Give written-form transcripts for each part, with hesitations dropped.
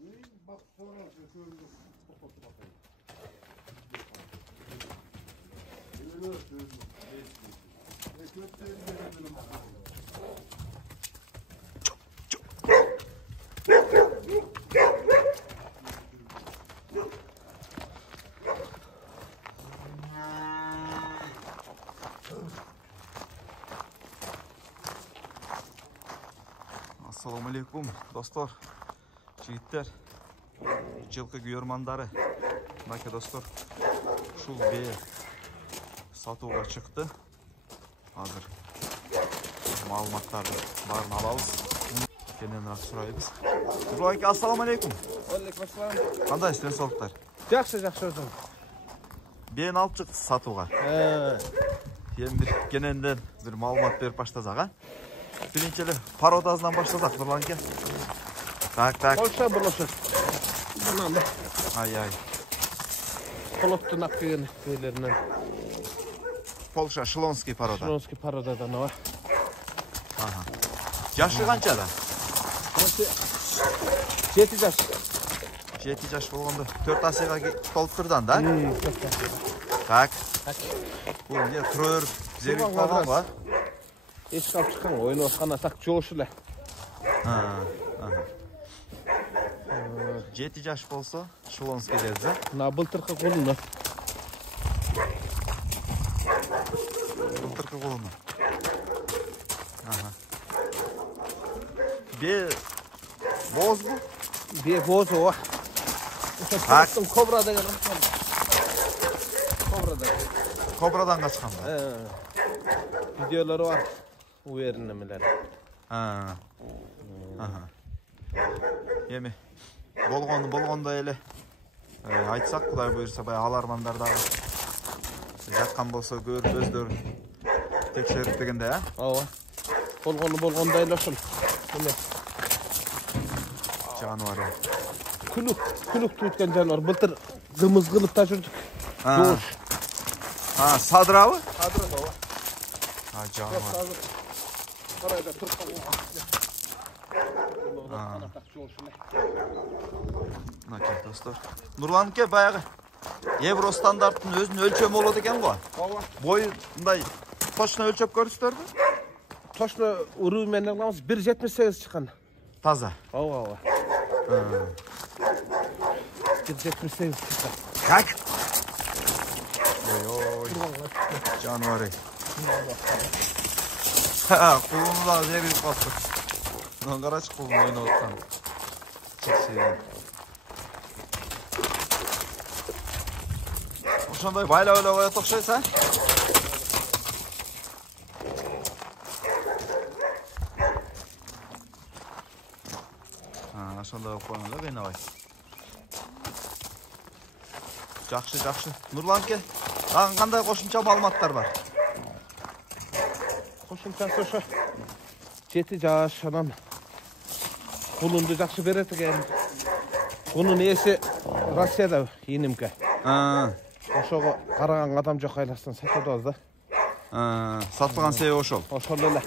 Bak sonra şöyle toplatıp bakayım. Assalamu alaikum dostlar, жігіттер, жылқы күйермандары. Мынакей достар, шул бие сатуға шықты. Азыр маалыматтарды барын алабыз. Кененирээк сурайбыз. Нурлан аке, ассаламу алейкум. Алейкум ассалам. Кандай денсаулыктар? Жакшы өзүң. Биени алып чыктыңыз сатууга. Эми бир кененден бир маалымат берип баштасак, а? Биринчи эле породасынан баштасак, Нурлан аке. Так. Польша болошу. Мына. Ай. Колоттун акыгын бийлеринен. Польша Шлонский порода. Шлонский породадан ова. Ага. Жашы канчада? 7 жаш. 7 жаш болгондо 4 асыга толуп турдан да? Так. Бул эмне турөр зерип калган ба? Эч калып чыккан, ойноп атканда так жоош эле. 7 жаш болсо Шлонский дедиз, а? Мына былтыркы кулуну. Бе боз бу? Бе боз ова. Так. Кобра деген. Кобрадан качкан ба? Видеолору бар. Уверен эмелер. Эми болгондой эле айтсак, Кудай буйрса, баягы алармандар дагы жаткан болсо көрүп өздөрү текшерип дегенде, а? Ооба. Болгондой эле ошол. Эме Жаныбар. Күлүк туткан жаныбар. Былтыр кымыз кылып та жүрдүк. Жоош. Садрабы? Садрабы, ооба. Жаныбар. Карайда туркан. Мынакей достор. Нурлан аке, баягы Евро стандарттын өзүнүн өлчөмү болот экен го. Ооба. Бою мындай точно өлчөп көрүңүздөрбү? Точно уруу менен алабыз 1.78 чыккан. Таза. Ооба. 1.78 чыккан. Как? Ой. Жаныбар. Кулуну да зерип калды. Мына карачы, кулун ойноп аткан. Ошондой байлап эле коет окшойт, а? Ошондой кылып койгон эле, кыйнабай. Жакшы. Нурлан аке, дагы кандай кошумча маалыматтар бар? Кошумчасы ошо 7 жаш анан кулунду жакшы берет экен. Бунун ээси Россияда ийнимке. Ошого караган адам жок, айластан сатып атабыз да. Сатылган себеби ошол. Ошол эле.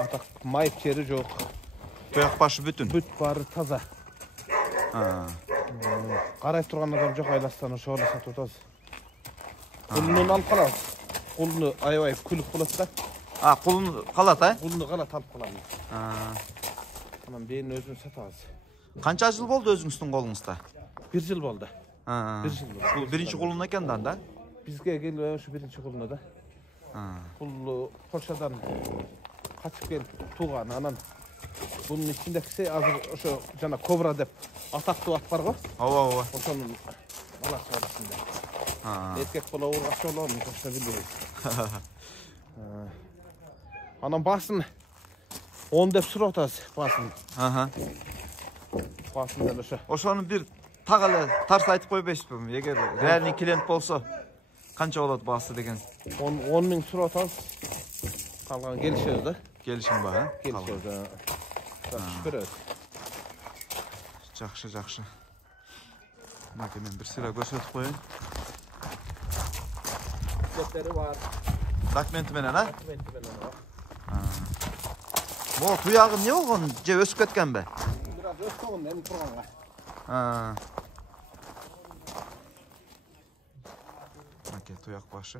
Атак майып жери жок. Туяк башы бүтүн. Бүт баары таза. Карай турган адам жок, айластан ошол эле сатып атабыз. Кулунун алып калабыз. Кулуну аябай күлүп болот да. Кулун калат, а? Кулуну калат алып каламыз. Анан бейин өзүн сатабыз. Канча жыл болду өзүңүздүн колуңузда? 1 жыл болду. 1 жыл болду. Бул биринчи кулун экен да? Бизге келип ошо биринчи кулуна да. Кул Польшадан качып келип тууган. Анан бунун ичиндеги азыр ошо жана Кобра деп атактуу ат бар го. Ооба. Ошонун баласы бар ичинде. Эркек болобу, ошо болобу, ошо билбейбиз. Анан басын 10 деп сурап атабыз, басын. Басын деле ошо. Ошону бир так эле тарс айтып койбойсузбу? Эгер реальный клиент болсо, канча болот баасы деген? 10 миң сурап атабыз. Калган келишебиз да. Келишим бар, а? Келишебиз. Жакшы беребиз. Жакшы. Мынакей мен бир сыйра көрсөтүп коеюн. Документтери бар. Документи менен, а? Документи менен бар. Могу туягы эмне болгон? Же өсүп кеткенби? Бираз өскөн эми турганга. Ha. Maka tuyak başı.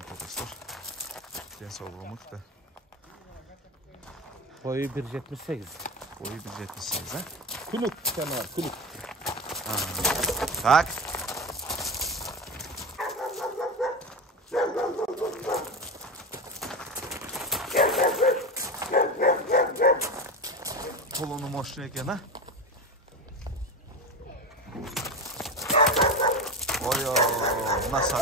Arkadaşlar. Densoğluğu mıktı. Boyu 1.78. Boyu 1.78 ha. Kuluk canavar, kuluk. Tak. Kolunu moşlu eken ha. Oy nasıl?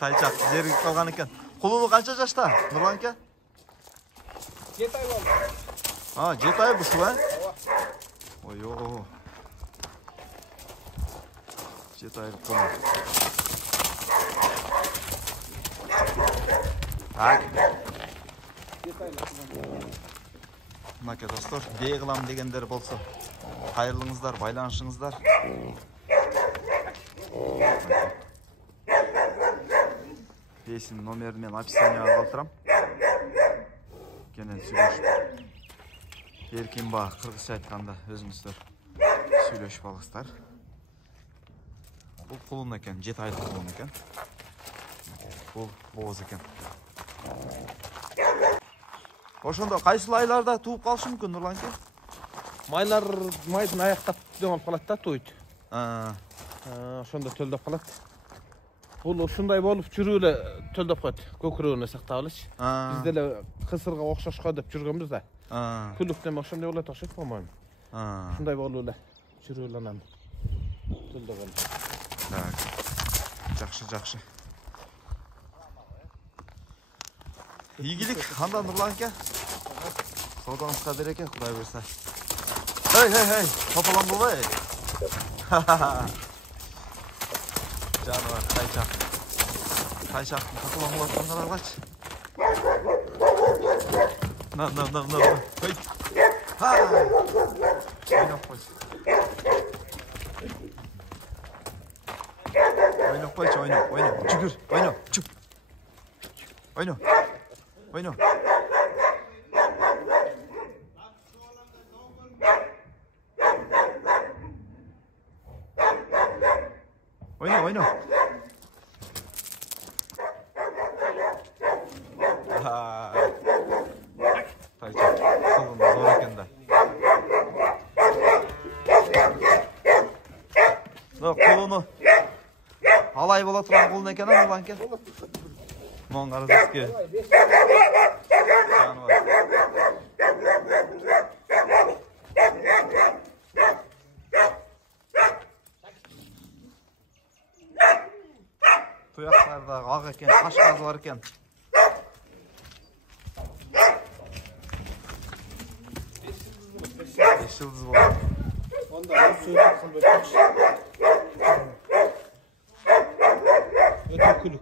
Tayçak jeri kalgan eken. Kolunu kança yaşta Nurlan aka? 7 ay oldu. Ha 7 ay bu şu ha? Oy 7 ay kolu. Tak. Maka dostlar, bey kılam degenler bolsa, hayırlыңыздар, байланышыңыздар. Бейсин номерін мен описанияға қалдырам. Кенен сөйлешіп. Еркин ба, қырғызша айтқанда өзіңіздер сөйлешіп аласыздар. Бұл құлын екен, 7 айлық құлын екен. Бұл боз екен. Ошондо кайсыл айларда тууп калышы мүмкүн Нурлан ке? Майдын аяктап дөңөп калат да туйт. Ошондо төлдөп калат. Бул ушундай болуп жүрүү эле төлдөп коет. Көкүрөгүнө сактап алыш. Биз деле кысырга окшошко деп жүргөнбүз да. Күлүк деме ошондой болот окшойт болмойм. Ушундай болуп эле жүрүү эле анан төлдөгөн. Так. Жакшы. Игилик, анда Нурлан ке. Саудаңызға береке, Құдай берсе. Hey, топалан болбай. Жануар, тайшақтың топалан болатқан қарағач. На. Ой. Ойнап қойшы. Ойнап қойшы, жүгір, жүк. Oyna. Tayçak, kılın zor eken de. Kolunu alay bola turan kolun eken ha Nurlan ken? Mon qarasız ki. Tuyaklarda ağ eken, taş gazı var eken. Beş yıldız bu. Ondan suyu öte kuluk.